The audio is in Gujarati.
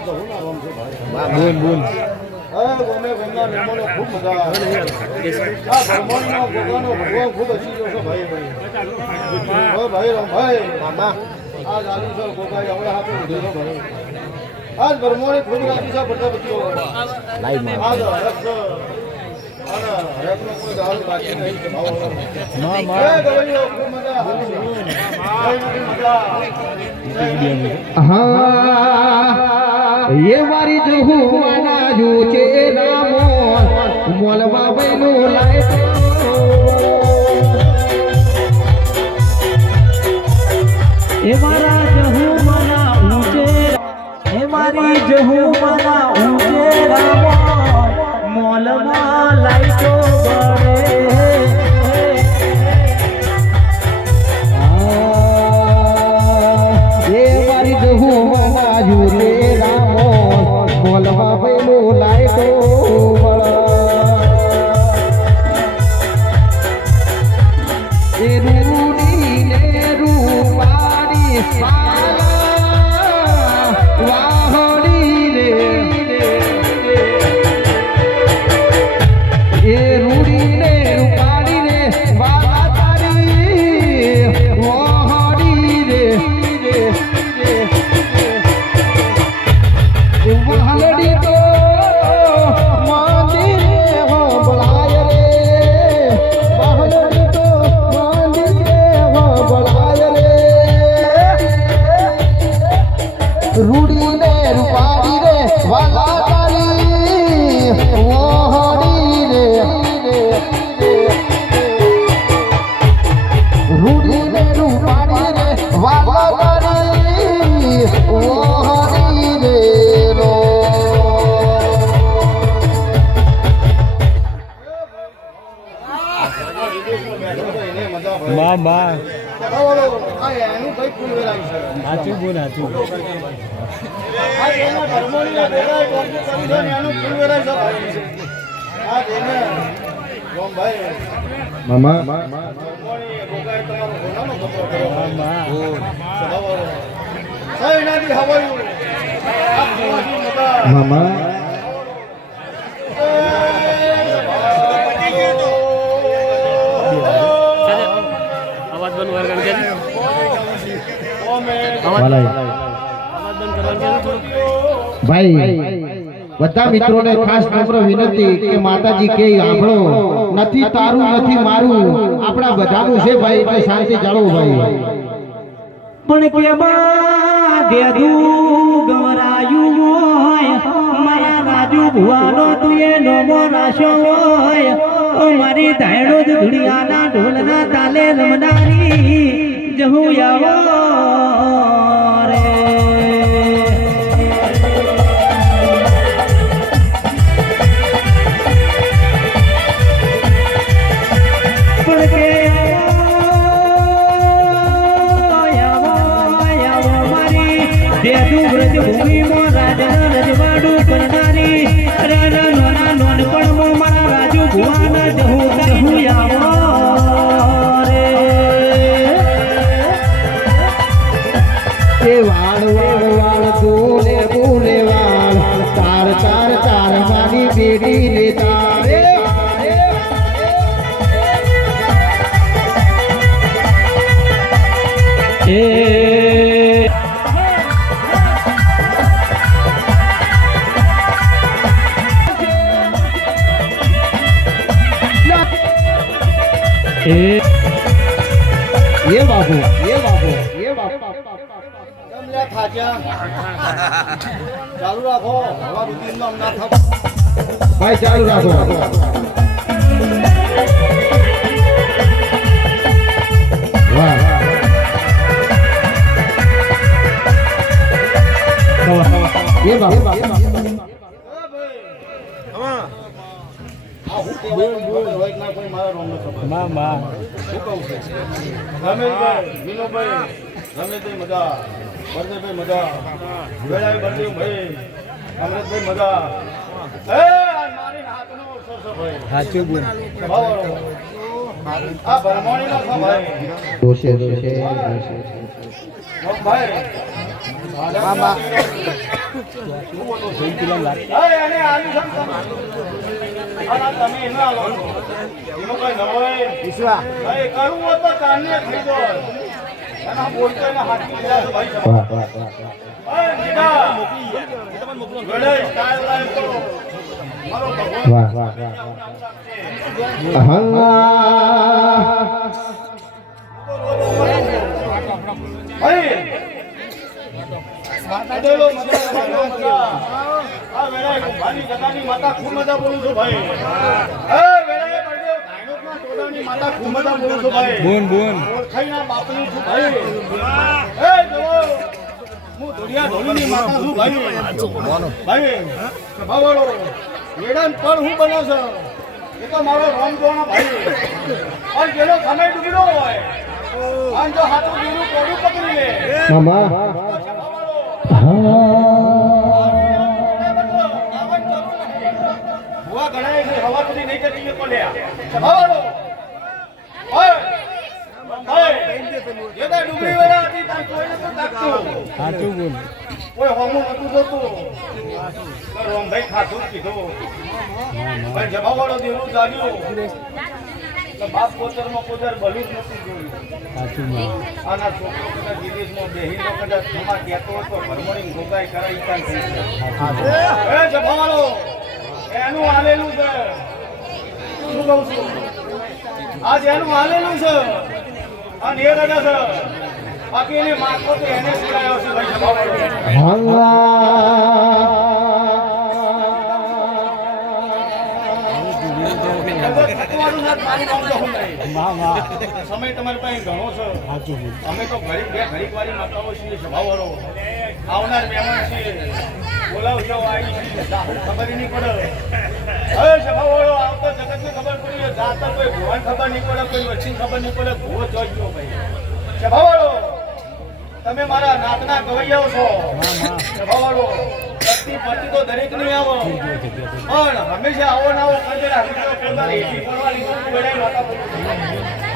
બોલ બોલ ખૂબ મજા આવે ભગવાનનો ભગવાન ખૂબ હસી ગયો છે ભાઈ ભાઈ ભાઈ મામા આજ આલુ સર ગોગાઈ આપણે હાથે ઉધેલો ભાઈ આજ બ્રહ્મોની ખૂબ રાખી છે બધા બચ્ચો લાઈવ માં આજ હરક અને હરકનો કોઈ દારૂ બાકી નહીં છે ભાવ મામા એ ગવૈયો ખૂબ મજા આવે મજા હા એ મારી જહુવાના જોચે રામો મોલવા બૈનો લાય એ મારા જહુવાના ઊંચે એ મારી જહુવાના ઊંચે રામો મોલવા લાઈટો બળે બોલવા પેલો લાયકો એ રૂડી ને રૂપારી વાહડી રે એ રૂડી ને રૂપારી રે વાહડી વાહડી રે વહલડી તો મંદિરે હો બોલાય રે વહલડી તો મંદિરે હો બોલાય રે રૂડી ને રૂપાડી રે વાલા કાલી વહડી રે રૂડી ને રૂપાડી રે વાલા કાલી વહડી રે મામા એનું કઈ ફૂલ વેરાય છે સાચું બોલ સાચું આ એના ધર્મોની વેરાય કોમ્પ્યુટર કરી દો ને એનું ફૂલ વેરાય છે ભાઈ આ એને ગોમ ભાઈ મામા ધર્મોની ગોગાઈ તમારો ઘોડાનો કપડો કર્યો મામા સવારો સૈનાથી હવાયું આ જોવાથી મજા મામા અવાજ બંધ કરવાનું કે ભાઈ બધા મિત્રોને ખાસ નમ્ર વિનંતી કે માતાજી કે આપણો નથી તારું નથી મારું આપણા બધાનું છે ભાઈ એટલે શાંતિ જાળવો ભાઈ પણ કેમાં દેદુ ગવરાયું હોય મારા રાજુ ભુવાનો તુએ નોમો રાશો હોય ઓ મારી ધાયડો જ ધુડિયાના ઢોલના તાલે રમનારી જહુ આવો રે પણ કે દેદુ વ્રજ ભૂમિમાં રાજના રજવાડું કરનારી નોના નોનપણમાં મારા રાજુ ભુવાના જહુ આવો રે એ વાળ વાળ વાળ બોલે બોલે વાળ તાર તાર તાર મારી બેટી ને તારે ये बाबू તમને થાક્યા ચાલુ રાખો હવા રૂટીન નામ ના થાક भाई चालू રાખો वाह ये बाबू મામા રમેશભાઈ વિનોભાઈ રમેશભાઈ મજા બળદેવભાઈ મજા વેળાભાઈ બળદેવભાઈ અમૃતભાઈ મજા મારી હાથનો સરસો ભાઈ સાચું બોલ આ ભરમાણીનો છો ભાઈ દોશે ભાઈ મામા એને આલી સમ તમે આ તમે એનો આલો એનો કઈ ન હોય વિશ્વા એ કરવું હોય તો કાને થઈ જાય એના બોલતો એના હાથથી લીધા છે ભાઈ વાહ વાહ વાહ અરે નીડા ગળે સ્ટાઇલ લાઈન કરો મારો ભગવાન વાહ વાહ વાહ હા ભાઈ મદેલો આ વેળાએ ભાની જગાની માતા ખૂબ મજા બોલું છું ભાઈ એ વેળાએ પડ્યો ધાયણોકના ટોડાની માતા ખૂબ મજા બોલું છું ભાઈ બોન બોન ઓળખાઈના બાપની છું ભાઈ એ જો હું ધોળિયા ધોળીની માતા છું ભાઈ ભાઈ ભાવાળો વેડાન પણ હું બનો છો એ તો મારો રામજોણા ભાઈ અને જેનો સમય ડૂબીનો હોય અને જો હાથું દીનું કોડું પકડી લે મામા ભુવા ગણાય છે હવા સુધી નહીં જતી કો લે ભાવાળો ઓય ઓય જેદા ડુંગળી વાળા હતી તાર કોઈને તો તાકતું સાચું બોલ કોઈ હોમું નતું જોતું રોમ ભાઈ ખાતું કીધું ભાઈ જભાવાળો દેવું જાગ્યું તો બાપ પોતરમાં પોતર ભલું જ નથી જોયું સાચું માં આના છોકરો કદાચ વિદેશમાં બેહીનો કદાચ ખમા કહેતો હતો ભરમણી ગોગાઈ કરાઈ કાન થઈ એ જભાવાળો એનું હાલેલું છે શું કહું છું આજ એનું હાલેલું છે અને એ રજા છે બાકી એને માથો તો એને સિલાયો છે ભાઈ જભાવાળો માં માં સમય તમારી પાસે ઘણો છે સાચું બોલ અમે તો ઘડીક વાળી માતાઓ છીએ સ્વભાવવાળો આવનાર મહેમાન છીએ બોલાવજો આવી છીએ ખબર નહીં પડે હવે સ્વભાવવાળો આવતો જગતને ખબર પડી જાતા કોઈ ભુવન ખબર નહીં પડે કોઈ વચ્ચી ખબર નહીં પડે ભૂવો જોઈજો ભાઈ સ્વભાવવાળો તમે મારા નાતના ગવૈયાઓ છો સ્વભાવવાળો શક્તિ પડતી તો દરેક નહીં આવો પણ હંમેશા આવો ના આવો કરજે પોતાની એથી પડવાની વેળાએ માતા બોલું